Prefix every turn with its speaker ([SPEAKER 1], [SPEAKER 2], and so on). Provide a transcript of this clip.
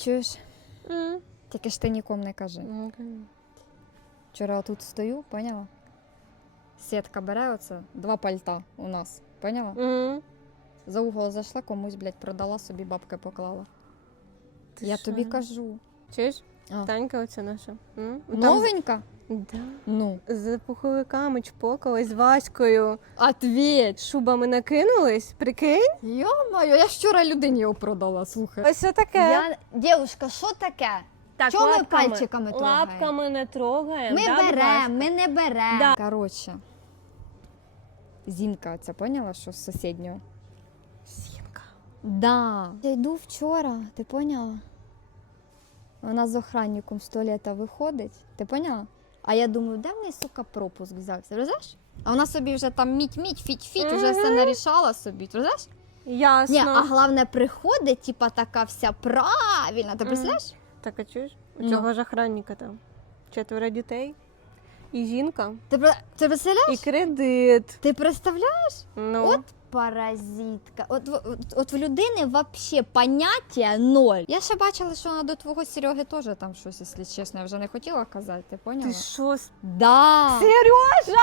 [SPEAKER 1] Чуєш?
[SPEAKER 2] Mm.
[SPEAKER 1] Тільки ж ти нікому не кажи.
[SPEAKER 2] Okay.
[SPEAKER 1] Вчора тут стою, поняла? Сітка бере оце, два пальта у нас. Поняла?
[SPEAKER 2] Mm.
[SPEAKER 1] За угол зайшла, комусь, блядь, продала собі, бабки поклала.
[SPEAKER 2] Ти
[SPEAKER 1] Я
[SPEAKER 2] що?
[SPEAKER 1] тобі кажу.
[SPEAKER 2] Чуєш?
[SPEAKER 1] А.
[SPEAKER 2] Танька оця наша. М? Там
[SPEAKER 1] Новенька?
[SPEAKER 2] Да.
[SPEAKER 1] Ну.
[SPEAKER 2] З пуховиками чпокалась, з Ваською.
[SPEAKER 1] Ответь!
[SPEAKER 2] Шубами накинулись, прикинь?
[SPEAKER 1] Йо-моє, я ж вчора людині його продала, слухай.
[SPEAKER 2] Ось таке.
[SPEAKER 1] Я... Дівушка, що таке?
[SPEAKER 2] Так,
[SPEAKER 1] Чого ми
[SPEAKER 2] лапками-
[SPEAKER 1] пальчиками трогаємо?
[SPEAKER 2] Лапками не трогаємо.
[SPEAKER 1] Ми
[SPEAKER 2] да, будь ласка?
[SPEAKER 1] беремо, ми не беремо.
[SPEAKER 2] Да.
[SPEAKER 1] Коротше. Зінка ця поняла, що з сусіднього?
[SPEAKER 2] Сімка.
[SPEAKER 1] Да. Я йду вчора, ти поняла? Вона з охранником з туалета виходить, ти поняла? А я думаю, де в неї, сука, пропуск взявся, розумієш? А вона собі вже там міть-міть, фіть-фіть, вже все нарішала собі, розумієш?
[SPEAKER 2] Ясно.
[SPEAKER 1] Ні, а головне приходить, типа така вся правильна, ти представляєш?
[SPEAKER 2] Так, а чуєш? У
[SPEAKER 1] Ну.
[SPEAKER 2] цього ж охранника там четверо дітей. І жінка,
[SPEAKER 1] Ти, ти представляєш?
[SPEAKER 2] і кредит.
[SPEAKER 1] Ти представляєш?
[SPEAKER 2] Ну,
[SPEAKER 1] От паразитка. От, от, от в людини взагалі поняття ноль. Я ще бачила, що вона до твого Сереги теж там щось, якщо чесно, я вже не хотіла казати, ти поняла?
[SPEAKER 2] ти що?
[SPEAKER 1] Да.
[SPEAKER 2] Сережа!